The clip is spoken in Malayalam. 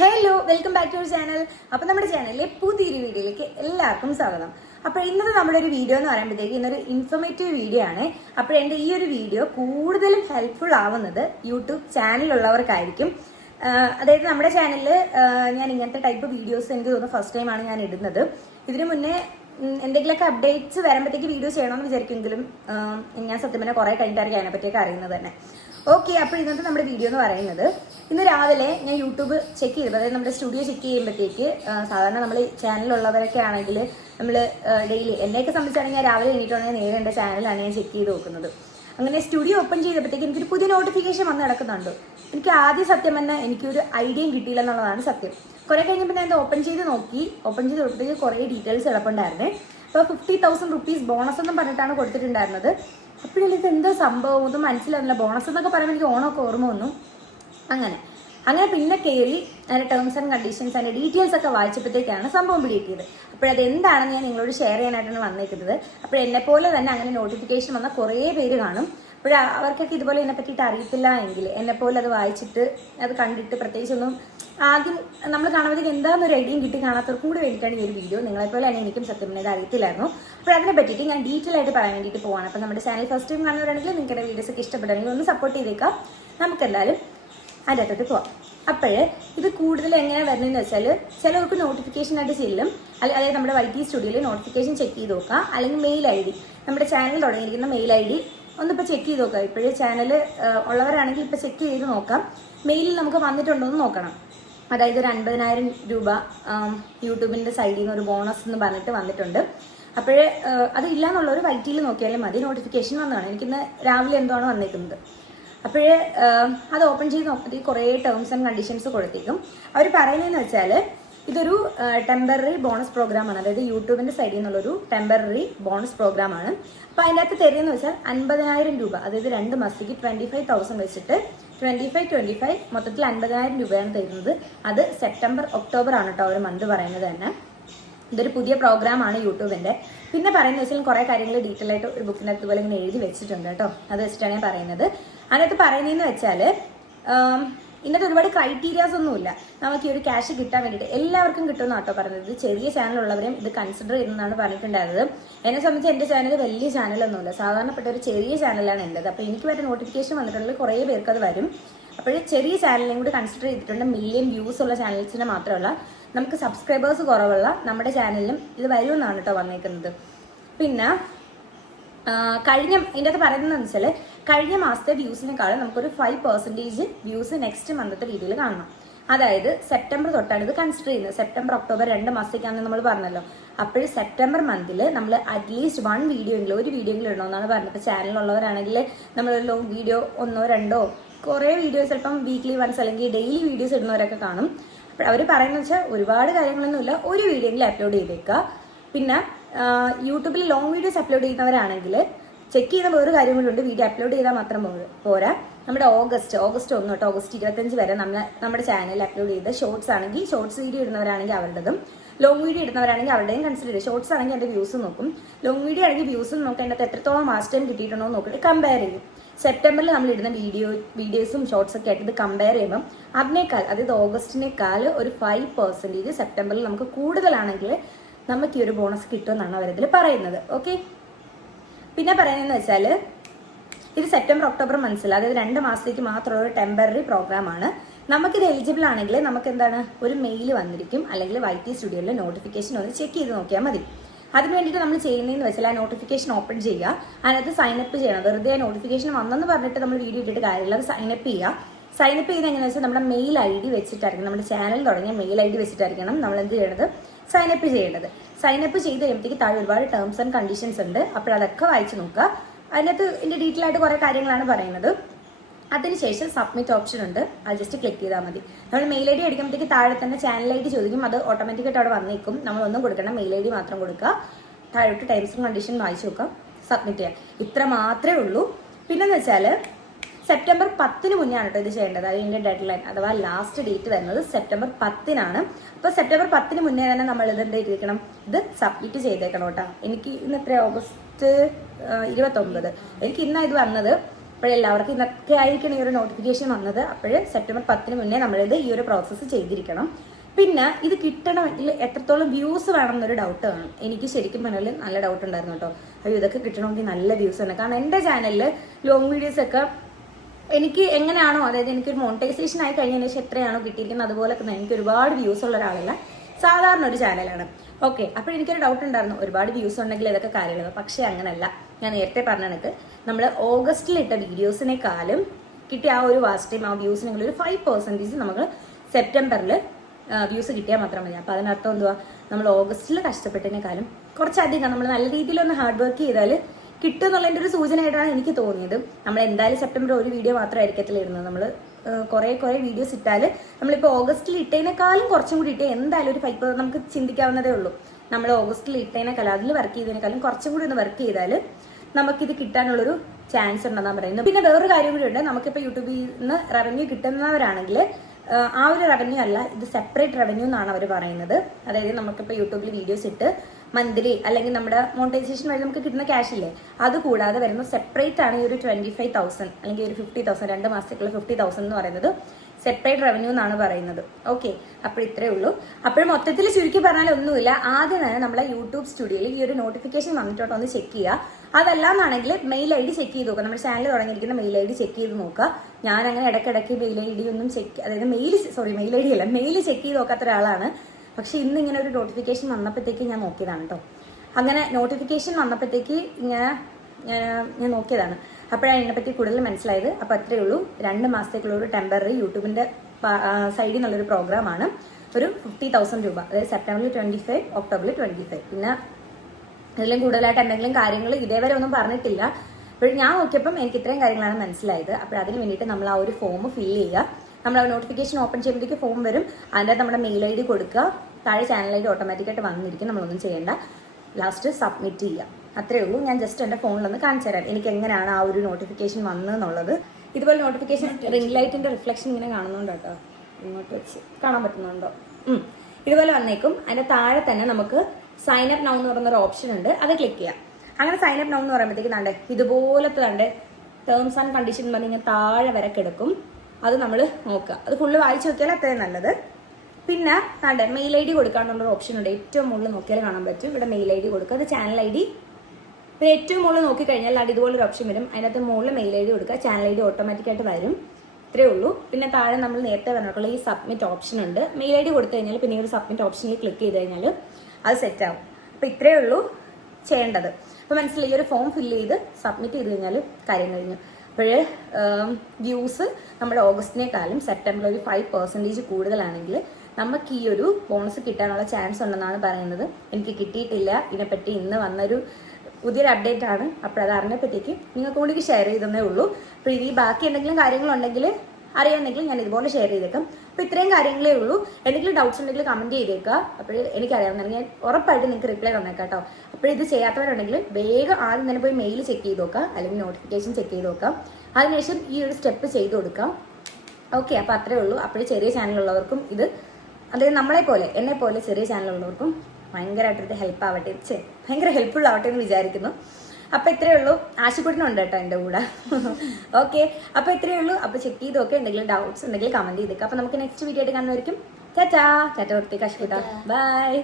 Hello, welcome back to our channel. അപ്പോൾ നമ്മുടെ ചാനലിലെ പുതിയൊരു വീഡിയോയിലേക്ക് എല്ലാവർക്കും സ്വാഗതം. അപ്പോൾ ഇന്നത്തെ നമ്മുടെ ഒരു വീഡിയോ എന്ന് പറയുമ്പോഴത്തേക്ക് ഇന്നൊരു ഇൻഫോർമേറ്റീവ് വീഡിയോ ആണ്. അപ്പോൾ എൻ്റെ ഈ ഒരു വീഡിയോ കൂടുതലും ഹെൽപ്ഫുൾ ആവുന്നത് യൂട്യൂബ് ചാനലുള്ളവർക്കായിരിക്കും. അതായത് നമ്മുടെ ചാനലിൽ ഞാൻ ഇങ്ങനത്തെ ടൈപ്പ് വീഡിയോസ് എനിക്ക് തോന്നുന്നു ഫസ്റ്റ് ടൈമാണ് ഞാൻ ഇടുന്നത്. ഇതിനു മുന്നേ എന്തെങ്കിലുമൊക്കെ അപ്ഡേറ്റ്സ് വരുമ്പോഴത്തേക്ക് വീഡിയോ ചെയ്യണമെന്ന് വിചാരിക്കുമെങ്കിലും ഞാൻ സത്യം പറഞ്ഞാൽ കുറേ കഴിഞ്ഞിട്ടായിരിക്കും അതിനെപ്പറ്റിയൊക്കെ അറിയുന്നത് തന്നെ. ഓക്കെ, അപ്പോൾ ഇന്നത്തെ നമ്മുടെ വീഡിയോ എന്ന് പറയുന്നത് ഇന്ന് രാവിലെ ഞാൻ യൂട്യൂബ് ചെക്ക് ചെയ്തത്, അതായത് നമ്മുടെ സ്റ്റുഡിയോ ചെക്ക് ചെയ്യുമ്പോഴത്തേക്ക് സാധാരണ നമ്മൾ ചാനലുള്ളവരൊക്കെ ആണെങ്കിൽ നമ്മൾ ഡെയിലി എന്നെയൊക്കെ സംബന്ധിച്ചാണെങ്കിൽ ഞാൻ രാവിലെ എണീറ്റാണെങ്കിൽ നേരെ എൻ്റെ ചാനലാണ് ഞാൻ ചെക്ക് ചെയ്ത് നോക്കുന്നത്. അങ്ങനെ സ്റ്റുഡിയോ ഓപ്പൺ ചെയ്തപ്പോഴത്തേക്ക് എനിക്കൊരു പുതിയ നോട്ടിഫിക്കേഷൻ വന്ന് കിടക്കുന്നുണ്ട്. എനിക്ക് ആദ്യം സത്യം പറഞ്ഞാൽ എനിക്കൊരു ഐഡിയയും കിട്ടിയില്ല എന്നുള്ളതാണ് സത്യം. കുറെ കഴിഞ്ഞപ്പോൾ ഞാൻ ഓപ്പൺ ചെയ്ത് നോക്കിയപ്പോഴത്തേക്ക് കുറേ ഡീറ്റെയിൽസ് കിടപ്പുണ്ടായിരുന്നേ. അപ്പോൾ 50,000 റുപ്പീസ് ബോണസ് എന്നും പറഞ്ഞിട്ടാണ് കൊടുത്തിട്ടുണ്ടായിരുന്നത്. അപ്പോഴല്ലേ ഇത് എന്തോ സംഭവം ഒന്നും മനസ്സിലാവുന്നില്ല. ബോണസ് എന്നൊക്കെ പറയുമ്പോൾ എനിക്ക് ഓണമൊക്കെ ഓർമ്മ വന്നു. അങ്ങനെ പിന്നെ കയറി അതിൻ്റെ ടേംസ് ആൻഡ് കണ്ടീഷൻസ് അതിൻ്റെ ഡീറ്റെയിൽസ് ഒക്കെ വായിച്ചപ്പോഴത്തേക്കാണ് സംഭവം പിടികിട്ടിയത്. അപ്പോഴത് എന്താണെന്ന് ഞാൻ നിങ്ങളോട് ഷെയർ ചെയ്യാനായിട്ടാണ് വന്നേക്കുന്നത്. അപ്പോൾ എന്നെപ്പോലെ തന്നെ അങ്ങനെ നോട്ടിഫിക്കേഷൻ വന്ന കുറേ പേര് കാണും. അപ്പോൾ അവർക്കൊക്കെ ഇതുപോലെ എന്നെ പറ്റിയിട്ട് അറിയത്തില്ല എങ്കിൽ എന്നെപ്പോലെ അത് വായിച്ചിട്ട് അത് കണ്ടിട്ട് പ്രത്യേകിച്ചൊന്നും ആദ്യം നമ്മൾ കാണുമ്പോഴത്തേക്ക് എന്താണെന്നൊരു ഐഡിയയും കിട്ടി കാണാത്തവർക്കും കൂടി വേണ്ടിയിട്ടാണ് ഈ ഒരു വീഡിയോ. നിങ്ങളെപ്പോലെ തന്നെ എനിക്കും സത്യം പറഞ്ഞത് അറിയത്തില്ലായിരുന്നു. അപ്പോൾ അതിനെ പറ്റിയിട്ട് ഞാൻ ഡീറ്റെയിൽ ആയിട്ട് പറയാൻ വേണ്ടിയിട്ട് പോവാണ്. അപ്പോൾ നമ്മുടെ ചാനൽ ഫസ്റ്റ് ടൈം കാണുന്നവരാണെങ്കിൽ നിങ്ങളുടെ വീഡിയോസ് ഒക്കെ ഇഷ്ടപ്പെടുകയാണെങ്കിൽ ഒന്ന് സപ്പോർട്ട് ചെയ്തേക്കാം. നമുക്ക് എന്തായാലും അതിൻ്റെ അകത്തോട്ട് പോവാം. അപ്പോഴേ ഇത് കൂടുതൽ എങ്ങനെ വരുന്നതെന്ന് വെച്ചാൽ ചിലർക്ക് നോട്ടിഫിക്കേഷൻ ആയിട്ട് ചെല്ലും, അതായത് നമ്മുടെ YT സ്റ്റുഡിയോയിൽ നോട്ടിഫിക്കേഷൻ ചെക്ക് ചെയ്ത് നോക്കാം. അല്ലെങ്കിൽ മെയിൽ ID, നമ്മുടെ ചാനൽ തുടങ്ങിയിരിക്കുന്ന മെയിൽ ID ഒന്നിപ്പോൾ ചെക്ക് ചെയ്ത് നോക്കാം. ഇപ്പോഴേ ചാനൽ ഉള്ളവരാണെങ്കിൽ ഇപ്പോൾ ചെക്ക് ചെയ്ത് നോക്കാം. മെയിലിൽ നമുക്ക് വന്നിട്ടുണ്ടോ എന്ന് നോക്കണം. അതായത് ഒരു 50,000 രൂപ യൂട്യൂബിൻ്റെ സൈഡിൽ നിന്ന് ഒരു ബോണസ് എന്ന് പറഞ്ഞിട്ട് വന്നിട്ടുണ്ട്. അപ്പോഴേ അതില്ല എന്നുള്ളവർ YTയിൽ നോക്കിയാലും മതി, നോട്ടിഫിക്കേഷൻ വന്നതാണ്. എനിക്കിന്ന് രാവിലെ എന്താണ് വന്നേക്കുന്നത്. അപ്പോഴേ അത് ഓപ്പൺ ചെയ്ത് നോക്കിയിട്ട് കുറേ ടേംസ് ആൻഡ് കണ്ടീഷൻസ് കൊടുത്തേക്കും. അവർ പറയുന്നതെന്ന് വെച്ചാൽ ഇതൊരു ടെമ്പററി ബോണസ് പ്രോഗ്രാമാണ്, അതായത് യൂട്യൂബിൻ്റെ സൈഡിൽ നിന്നുള്ളൊരു ടെമ്പററി ബോണസ് പ്രോഗ്രാമാണ്. അപ്പോൾ അതിൻ്റെ അകത്ത് തരുന്നതെന്ന് വെച്ചാൽ 50,000 രൂപ, അതായത് 2 മാസത്തേക്ക് 25,000 വെച്ചിട്ട് 25 മൊത്തത്തിൽ 50,000 രൂപയാണ് തരുന്നത്. അത് സെപ്റ്റംബർ ഒക്ടോബർ ആണ് കേട്ടോ ഒരു മന്ത് പറയുന്നത് തന്നെ. ഇതൊരു പുതിയ പ്രോഗ്രാമാണ് യൂട്യൂബിൻ്റെ. പിന്നെ പറയുന്നത് വെച്ചാൽ കുറേ കാര്യങ്ങൾ ഡീറ്റെയിൽ ആയിട്ട് ഒരു ബുക്കിനകത്ത് പോലെ ഇങ്ങനെ എഴുതി വെച്ചിട്ടുണ്ട് കേട്ടോ. അത് വെച്ചിട്ടാണ് ഞാൻ പറയുന്നത്. അതിനകത്ത് പറയുന്നതെന്ന് വെച്ചാൽ ഇന്നത്തെ ഒരുപാട് ക്രൈറ്റീരിയാസ് ഒന്നുമില്ല. നമുക്ക് ഈ ഒരു ക്യാഷ് കിട്ടാൻ വേണ്ടിയിട്ട് എല്ലാവർക്കും കിട്ടുമെന്ന് കേട്ടോ പറയുന്നത്. ചെറിയ ചാനലുള്ളവരെയും ഇത് കൺസിഡർ ചെയ്യുന്നതാണ് പറഞ്ഞിട്ടുണ്ടായത്. എന്നെ സംബന്ധിച്ച് എൻ്റെ ചാനൽ വലിയ ചാനലൊന്നുമില്ല, സാധാരണപ്പെട്ട ഒരു ചെറിയ ചാനലാണ് എൻ്റെത്. അപ്പോൾ എനിക്ക് വരെ നോട്ടിഫിക്കേഷൻ വന്നിട്ടുണ്ടെങ്കിൽ കുറേ പേർക്ക് അത് വരും. അപ്പോൾ ചെറിയ ചാനലിനെയും കൂടി കൺസിഡർ ചെയ്തിട്ടുണ്ട്. മില്യൺ വ്യൂസ് ഉള്ള ചാനൽസിന് മാത്രമല്ല, നമുക്ക് സബ്സ്ക്രൈബേഴ്സ് കുറവുള്ള നമ്മുടെ ചാനലിലും ഇത് വരുമെന്നാണ് കേട്ടോ വന്നേക്കുന്നത്. പിന്നെ ഇതിൻ്റെ അത് പറയുന്നതെന്ന് വെച്ചാൽ കഴിഞ്ഞ മാസത്തെ വ്യൂസിനേക്കാളും നമുക്കൊരു 5% വ്യൂസ് നെക്സ്റ്റ് മന്തത്തെ വീഡിയോയിൽ കാണണം. അതായത് സെപ്റ്റംബർ തൊട്ടാണ് ഇത് കൺസിഡർ ചെയ്യുന്നത്. സെപ്റ്റംബർ ഒക്ടോബർ 2 മാസത്തേക്കാണെന്ന് നമ്മൾ പറഞ്ഞല്ലോ. അപ്പോൾ സെപ്റ്റംബർ മന്തിൽ നമ്മൾ അറ്റ്ലീസ്റ്റ് ഒരു വീഡിയോ എങ്കിലും ഇടണമെന്നാണ് പറഞ്ഞത്. ഇപ്പോൾ ചാനലുള്ളവരാണെങ്കിൽ നമ്മളൊരു ലോങ് വീഡിയോ 1 2 കുറേ വീഡിയോസ് ചിലപ്പം വീക്ക്ലി വൺസ് അല്ലെങ്കിൽ ഡെയിലി വീഡിയോസ് ഇടുന്നവരൊക്കെ കാണും. അപ്പോൾ അവർ പറയുന്നത് വെച്ചാൽ ഒരുപാട് കാര്യങ്ങളൊന്നുമില്ല, ഒരു വീഡിയോ എങ്കിലും അപ്ലോഡ് ചെയ്തേക്കുക. പിന്നെ യൂട്യൂബിൽ ലോങ് വീഡിയോസ് അപ്ലോഡ് ചെയ്യുന്നവരാണെങ്കിൽ ചെക്ക് ചെയ്യുന്ന വേറൊരു കാര്യം കൂടി ഉണ്ട്. വീഡിയോ അപ്ലോഡ് ചെയ്താൽ മാത്രം പോരാ. നമ്മുടെ ഓഗസ്റ്റ് 1 തൊട്ട് ഓഗസ്റ്റ് 25 വരെ നമ്മുടെ ചാനലിൽ അപ്ലോഡ് ചെയ്ത് ഷോർട്സ് ആണെങ്കിൽ ഷോർട്സ് വീഡിയോ ഇടുന്നവരാണെങ്കിൽ അവരുടേതും, ലോങ് വീഡിയോ ഇടുന്നവരാണെങ്കിൽ അവരുടെയും കൺസിഡർ ചെയ്യും. ഷോർട്സ് ആണെങ്കിൽ എൻ്റെ വ്യൂസ് നോക്കും, ലോങ് വീഡിയോ ആണെങ്കിൽ വ്യൂസ് നോക്കി അതിനകത്ത് എത്രത്തോളം മാസ് ടൈം കിട്ടിയിട്ടുണ്ടോ എന്ന് നോക്കിയിട്ട് കമ്പയർ ചെയ്യും. സെപ്റ്റംബറിൽ നമ്മൾ ഇടുന്ന വീഡിയോസും ഷോർട്സൊക്കെ ആയിട്ട് ഇത് കമ്പയർ ചെയ്യുമ്പം അതിനേക്കാൾ, അതായത് ഓഗസ്റ്റിനേക്കാൾ ഒരു 5% സെപ്റ്റംബറിൽ നമുക്ക് കൂടുതലാണെങ്കിൽ നമുക്ക് ഈ ഒരു ബോണസ് കിട്ടുമെന്നാണ് അവരിതിൽ പറയുന്നത്. ഓക്കെ, പിന്നെ പറയുന്നതെന്ന് വെച്ചാൽ ഇത് സെപ്റ്റംബർ ഒക്ടോബർ മന്ത്സിൽ, അതായത് 2 മാസത്തേക്ക് മാത്രമുള്ള ഒരു ടെമ്പററി പ്രോഗ്രാമാണ്. നമുക്കിത് എലിജിബിൾ ആണെങ്കിൽ നമുക്ക് എന്താണ് ഒരു മെയിൽ വന്നിരിക്കും, അല്ലെങ്കിൽ YT സ്റ്റുഡിയോയിലെ നോട്ടിഫിക്കേഷൻ ഒന്ന് ചെക്ക് ചെയ്ത് നോക്കിയാൽ മതി. അതിന് വേണ്ടിയിട്ട് നമ്മൾ ചെയ്യുന്നതെന്ന് വെച്ചാൽ ആ നോട്ടിഫിക്കേഷൻ ഓപ്പൺ ചെയ്യുക, അതിനകത്ത് സൈനപ്പ് ചെയ്യണം. വെറുതെ നോട്ടിഫിക്കേഷൻ വന്നെന്ന് പറഞ്ഞിട്ട് നമ്മൾ വീഡിയോ ഇട്ടിട്ട് കാര്യമില്ല, അത് സൈനപ്പ് ചെയ്യുക. സൈനപ്പ് ചെയ്ത് എങ്ങനെയാണെന്ന് വെച്ചാൽ നമ്മുടെ മെയിൽ ID വെച്ചിട്ടായിരിക്കണം, നമ്മുടെ ചാനൽ തുടങ്ങിയ മെയിൽ ID വെച്ചിട്ടായിരിക്കണം നമ്മൾ എന്ത് ചെയ്യേണ്ടത്, സൈനപ്പ് ചെയ്യേണ്ടത്. സൈനപ്പ് ചെയ്ത് കഴിയുമ്പോഴത്തേക്ക് താഴെ ഒരുപാട് ടേംസ് ആൻഡ് കണ്ടീഷൻസ് ഉണ്ട്. അപ്പോൾ അതൊക്കെ വായിച്ച് നോക്കുക. അതിനകത്ത് ഇതിൻ്റെ ഡീറ്റെയിൽ ആയിട്ട് കുറേ കാര്യങ്ങളാണ് പറയുന്നത്. അതിനുശേഷം സബ്മിറ്റ് ഓപ്ഷൻ ഉണ്ട്, അത് ജസ്റ്റ് ക്ലിക്ക് ചെയ്താൽ മതി. നമ്മൾ മെയിൽ ID അടിക്കുമ്പോഴത്തേക്ക് താഴെ തന്നെ ചാനൽ ID ചോദിക്കും, അത് ഓട്ടോമാറ്റിക്കായിട്ട് അവിടെ വന്നേക്കും. നമ്മളൊന്നും കൊടുക്കണം, മെയിൽ ID മാത്രം കൊടുക്കുക. താഴോട്ട് ടേംസ് ആൻഡ് കണ്ടീഷൻ വായിച്ച് നോക്കാം, സബ്മിറ്റ് ചെയ്യാം. ഇത്ര മാത്രമേ ഉള്ളൂ. പിന്നെന്ന് വെച്ചാൽ സെപ്റ്റംബർ 10 മുന്നേ ആണ് കേട്ടോ ഇത് ചെയ്യേണ്ടത്. അതിൻ്റെ ഡെഡ് ലൈൻ അഥവാ ലാസ്റ്റ് ഡേറ്റ് വരുന്നത് സെപ്റ്റംബർ 10 അപ്പോൾ സെപ്റ്റംബർ 10 മുന്നേ തന്നെ നമ്മൾ ഇത് എന്തായിരിക്കണം, ഇത് സബ്മിറ്റ് ചെയ്തേക്കണം കേട്ടോ. എനിക്ക് ഇന്ന് എത്ര ഓഗസ്റ്റ് 29, എനിക്ക് ഇന്നാണ് ഇത് വന്നത്. അപ്പോഴെല്ലാവർക്കും ഇന്നൊക്കെ ആയിരിക്കണം ഈ ഒരു നോട്ടിഫിക്കേഷൻ വന്നത്. അപ്പോൾ സെപ്റ്റംബർ 10 മുന്നേ നമ്മളിത് ഈ ഒരു പ്രോസസ്സ് ചെയ്തിരിക്കണം. പിന്നെ ഇത് കിട്ടണമെങ്കിൽ എത്രത്തോളം വ്യൂസ് വേണം എന്നൊരു ഡൗട്ട് കാണും. എനിക്ക് ശരിക്കും പറഞ്ഞാൽ നല്ല ഡൗട്ട് ഉണ്ടായിരുന്നു കേട്ടോ. അയ്യോ ഇതൊക്കെ കിട്ടണമെങ്കിൽ നല്ല വ്യൂസ് തന്നെ. കാരണം എൻ്റെ ചാനലിൽ ലോങ് വീഡിയോസ് ഒക്കെ എനിക്ക് എങ്ങനെയാണോ, അതായത് എനിക്കൊരു മോണിറ്റൈസേഷൻ ആയി കഴിഞ്ഞതിന് ശേഷം എത്രയാണോ കിട്ടിയിരിക്കുന്നത് അതുപോലെ തന്നെ എനിക്ക് ഒരുപാട് വ്യൂസ് ഉള്ള ഒരാളല്ല, സാധാരണ ഒരു ചാനലാണ്. ഓക്കെ, അപ്പോൾ എനിക്കൊരു ഡൗട്ട് ഉണ്ടായിരുന്നു ഒരുപാട് വ്യൂസ് ഉണ്ടെങ്കിൽ ഇതൊക്കെ കാര്യമുള്ളത്. പക്ഷേ അങ്ങനല്ല. ഞാൻ നേരത്തെ പറഞ്ഞ കണക്ക് നമ്മൾ ഓഗസ്റ്റിലിട്ട വീഡിയോസിനേക്കാളും കിട്ടിയ ആ ഒരു വാസ്റ്റ് ടൈം ആ വ്യൂസിനെങ്കിലും ഒരു 5% നമുക്ക് സെപ്റ്റംബറിൽ വ്യൂസ് കിട്ടിയാൽ മാത്രം മതി. അപ്പോൾ അതിനർത്ഥം എന്തുവാ, നമ്മൾ ഓഗസ്റ്റിൽ കഷ്ടപ്പെട്ടതിനേക്കാളും കുറച്ചധികം നമ്മൾ നല്ല രീതിയിലൊന്ന് ഹാർഡ് വർക്ക് ചെയ്താൽ കിട്ടും എന്നുള്ളതിൻ്റെ ഒരു സൂചനയായിട്ടാണ് എനിക്ക് തോന്നിയത്. നമ്മൾ എന്തായാലും സെപ്റ്റംബർ ഒരു വീഡിയോ മാത്രമായിരിക്കത്തില്ല ഇടുന്നത്. നമ്മൾ കുറേ വീഡിയോസ് ഇട്ടാൽ നമ്മളിപ്പോൾ ഓഗസ്റ്റിൽ ഇട്ടതിനേക്കാളും കുറച്ചും കൂടി ഇട്ടേ എന്തായാലും ഒരു 5% നമുക്ക് ചിന്തിക്കാവുന്നതേ ഉള്ളൂ. നമ്മൾ ഓഗസ്റ്റിൽ ഇട്ടതിനേക്കാളും അതിൽ വർക്ക് ചെയ്തതിനേക്കാളും കുറച്ചും കൂടി ഒന്ന് വർക്ക് ചെയ്താൽ നമുക്കിത് കിട്ടാനുള്ളൊരു ചാൻസ് ഉണ്ടെന്നാണ് പറയുന്നത്. പിന്നെ വേറൊരു കാര്യം കൂടി ഉണ്ട്. നമുക്കിപ്പോൾ യൂട്യൂബിൽ നിന്ന് റവന്യൂ കിട്ടുന്നവരാണെങ്കിൽ ആ ഒരു റവന്യൂ അല്ല, ഇത് സെപ്പറേറ്റ് റവന്യൂ എന്നാണ് അവർ പറയുന്നത്. അതായത് നമുക്കിപ്പോൾ യൂട്യൂബിൽ വീഡിയോസ് ഇട്ട് മന്ത്ലി അല്ലെങ്കിൽ നമ്മുടെ മോണിറ്റൈസേഷൻ വഴി നമുക്ക് കിട്ടുന്ന ക്യാഷ് ഇല്ലേ, അത് കൂടാതെ വരുന്ന സെപ്പറേറ്റ് ആണ് ഈ ഒരു 25,000 അല്ലെങ്കിൽ ഒരു 50,000 2 മാസത്തേക്കുള്ള 50,000 എന്ന് പറയുന്നത് സെപ്പറേറ്റ് റവന്യൂ എന്നാണ് പറയുന്നത്. ഓക്കെ, അപ്പോൾ ഇത്രയേ ഉള്ളൂ. അപ്പോൾ മൊത്തത്തിൽ ചുരുക്കി പറഞ്ഞാൽ ഒന്നുമില്ല. ആദ്യം തന്നെ നമ്മളെ യൂട്യൂബ് സ്റ്റുഡിയോയിൽ ഈ ഒരു നോട്ടിഫിക്കേഷൻ വന്നിട്ടോ ഒന്ന് ചെക്ക് ചെയ്യുക. അതല്ലാന്നാണെങ്കിൽ മെയിൽ ID ചെക്ക് ചെയ്ത് നോക്കുക. നമ്മുടെ ചാനൽ തുടങ്ങിയിരിക്കുന്ന മെയിൽ ID ചെക്ക് ചെയ്ത് നോക്കുക. ഞാൻ അങ്ങനെ ഇടയ്ക്കിടയ്ക്ക് മെയിൽ ID ഒന്നും ചെക്ക്, അതായത് മെയിൽ ID അല്ല, മെയിൽ ചെക്ക് ചെയ്ത് നോക്കാത്ത ഒരാളാണ്. പക്ഷെ ഇന്ന് ഇങ്ങനെ ഒരു നോട്ടിഫിക്കേഷൻ വന്നപ്പോഴത്തേക്ക് ഞാൻ നോക്കിയതാണ് കേട്ടോ. അങ്ങനെ നോട്ടിഫിക്കേഷൻ വന്നപ്പോഴത്തേക്ക് ഞാൻ നോക്കിയതാണ്. അപ്പോഴാണ് ഇതിനെപ്പറ്റി കൂടുതൽ മനസ്സിലായത്. അപ്പോൾ അത്രയേ ഉള്ളൂ. 2 മാസത്തേക്കുള്ള ഒരു ടെമ്പററി യൂട്യൂബിൻ്റെ സൈഡിൽ നിന്നുള്ളൊരു പ്രോഗ്രാമാണ്. ഒരു 50,000 രൂപ, അതായത് സെപ്റ്റംബറിൽ 25, ഒക്ടോബറിൽ 25. പിന്നെ ഇതിലും കൂടുതലായിട്ട് എന്തെങ്കിലും കാര്യങ്ങൾ ഇതേവരെ ഒന്നും പറഞ്ഞിട്ടില്ല. അപ്പോൾ ഞാൻ നോക്കിയപ്പം എനിക്ക് ഇത്രയും കാര്യങ്ങളാണ് മനസ്സിലായത്. അപ്പോൾ അതിന് വേണ്ടിയിട്ട് നമ്മൾ ആ ഒരു ഫോം ഫില്ല് ചെയ്യുക. നമ്മൾ ആ നോട്ടിഫിക്കേഷൻ ഓപ്പൺ ചെയ്യുമ്പോഴത്തേക്ക് ഫോം വരും. അതിൻ്റെ നമ്മുടെ മെയിൽ ID കൊടുക്കുക. താഴെ ചാനൽ ID ഓട്ടോമാറ്റിക്കായിട്ട് വന്നിരിക്കും. നമ്മളൊന്നും ചെയ്യേണ്ട. ലാസ്റ്റ് സബ്മിറ്റ് ചെയ്യുക. അത്രയേ ഉള്ളൂ. ഞാൻ ജസ്റ്റ് എൻ്റെ ഫോണിലൊന്ന് കാണിച്ചു തരാം എനിക്ക് എങ്ങനെയാണ് ആ ഒരു നോട്ടിഫിക്കേഷൻ വന്നതെന്നുള്ളത്. ഇതുപോലെ നോട്ടിഫിക്കേഷൻ റിംഗ് ലൈറ്റിൻ്റെ റിഫ്ലക്ഷൻ ഇങ്ങനെ കാണുന്നുണ്ടോ കേട്ടോ, ഇങ്ങോട്ട് വെച്ച് കാണാൻ പറ്റുന്നുണ്ടോ? ഇതുപോലെ വന്നേക്കും. അതിൻ്റെ താഴെ തന്നെ നമുക്ക് സൈൻ അപ്പ് നൗ എന്ന് പറയുന്നൊരു ഓപ്ഷൻ ഉണ്ട്, അത് ക്ലിക്ക് ചെയ്യാം. അങ്ങനെ സൈൻ അപ്പ് നൗ എന്ന് പറയുമ്പോഴത്തേക്ക് കണ്ടേ ഇതുപോലത്തെ കണ്ടേ ടേംസ് ആൻഡ് കണ്ടീഷൻ പറഞ്ഞ് ഇങ്ങനെ താഴെ വരെ കിടക്കും. അത് നമ്മൾ നോക്കുക. അത് ഫുള്ള് വായിച്ചു നോക്കിയാൽ അത്രയും നല്ലത്. പിന്നെ കണ്ടേ മെയിൽ ID കൊടുക്കാനുള്ളൊരു ഓപ്ഷൻ ഉണ്ട്. ഏറ്റവും മുകളിൽ നോക്കിയാൽ കാണാൻ പറ്റും. ഇവിടെ മെയിൽ ID കൊടുക്കുക. അത് ചാനൽ ID. പിന്നെ ഏറ്റവും മുകളിൽ നോക്കിക്കഴിഞ്ഞാൽ അത് ഇതുപോലൊരു ഓപ്ഷൻ വരും. അതിനകത്ത് മുകളിൽ മെയിൽ ID കൊടുക്കുക. ചാനൽ ID ഓട്ടോമാറ്റിക്കായിട്ട് വരും. ഇത്രയേ ഉള്ളൂ. പിന്നെ താഴെ നമ്മൾ നേരത്തെ പറഞ്ഞിട്ടുള്ള ഈ സബ്മിറ്റ് ഓപ്ഷൻ ഉണ്ട്. മെയിൽ ID കൊടുത്തു കഴിഞ്ഞാൽ പിന്നെ ഈ ഒരു സബ്മിറ്റ് ഓപ്ഷനിൽ ക്ലിക്ക് ചെയ്ത് കഴിഞ്ഞാൽ അത് സെറ്റ് ആവും. അപ്പോൾ ഇത്രയേ ഉള്ളൂ ചെയ്യേണ്ടത്. അപ്പോൾ മനസ്സിലായി, ഈ ഒരു ഫോം ഫില്ല് ചെയ്ത് സബ്മിറ്റ് ചെയ്ത് കഴിഞ്ഞാൽ കാര്യം കഴിഞ്ഞു. അപ്പോൾ വ്യൂസ് നമ്മുടെ ഓഗസ്റ്റിനേക്കാളും സെപ്റ്റംബറിൽ ഒരു 5% കൂടുതലാണെങ്കിൽ നമുക്ക് ഈ ഒരു ബോണസ് കിട്ടാനുള്ള ചാൻസ് ഉണ്ടെന്നാണ് പറയുന്നത്. എനിക്ക് കിട്ടിയിട്ടില്ല. ഇതിനെപ്പറ്റി ഇന്ന് വന്നൊരു പുതിയൊരു അപ്ഡേറ്റ് ആണ്. അപ്പോൾ അത് അറിഞ്ഞപ്പോഴത്തേക്ക് നിങ്ങൾക്ക് കൂടി ഷെയർ ചെയ്തതേ ഉള്ളൂ. അപ്പോൾ ഈ ബാക്കി എന്തെങ്കിലും കാര്യങ്ങളുണ്ടെങ്കിൽ അറിയാമെങ്കിൽ ഞാൻ ഇതുപോലെ ഷെയർ ചെയ്തേക്കാം. അപ്പോൾ ഇത്രയും കാര്യങ്ങളേ ഉള്ളൂ. എന്തെങ്കിലും ഡൗട്ട്സ് ഉണ്ടെങ്കിൽ കമൻറ്റ് ചെയ്തേക്കുക. അപ്പോൾ എനിക്കറിയാവുന്ന ഞാൻ ഉറപ്പായിട്ട് നിങ്ങൾക്ക് റിപ്ലൈ തന്നേക്കാം കേട്ടോ. അപ്പോൾ ഇത് ചെയ്യാത്തവരുണ്ടെങ്കിൽ വേഗം ആദ്യം തന്നെ പോയി മെയിൽ ചെക്ക് ചെയ്ത് നോക്കാം, അല്ലെങ്കിൽ നോട്ടിഫിക്കേഷൻ ചെക്ക് ചെയ്ത് നോക്കാം. അതിനുശേഷം ഈ ഒരു സ്റ്റെപ്പ് ചെയ്ത് കൊടുക്കാം. ഓക്കെ, അപ്പോൾ അത്രേ ഉള്ളൂ. അപ്പോൾ ചെറിയ ചാനലുള്ളവർക്കും ഇത്, അതായത് നമ്മളെ പോലെ എന്നെ പോലെ ചെറിയ ചാനലുള്ളവർക്കും ഭയങ്കരമായിട്ടൊരു ഹെൽപ്പ് ആവട്ടെ, ഭയങ്കര ഹെൽപ്ഫുൾ ആവട്ടെ എന്ന് വിചാരിക്കുന്നു. അപ്പോൾ ഇത്രയേ ഉള്ളൂ. ആശുപത്രിനുണ്ട് കേട്ടോ എൻ്റെ കൂടെ. ഓക്കെ, അപ്പോൾ ഇത്രയേ ഉള്ളൂ. അപ്പോൾ ചെക്ക് ചെയ്ത് നോക്കുക. എന്തെങ്കിലും ഡൗട്ട്സ് ഉണ്ടെങ്കിൽ കമൻറ്റ് ചെയ്തേക്കാം. അപ്പോൾ നമുക്ക് നെക്സ്റ്റ് വീഡിയോ ആയിട്ട് കാണുന്നതായിരിക്കും. ചാറ്റാ കൊടുത്തേക്ക് ആശുപത്രി. ബൈ.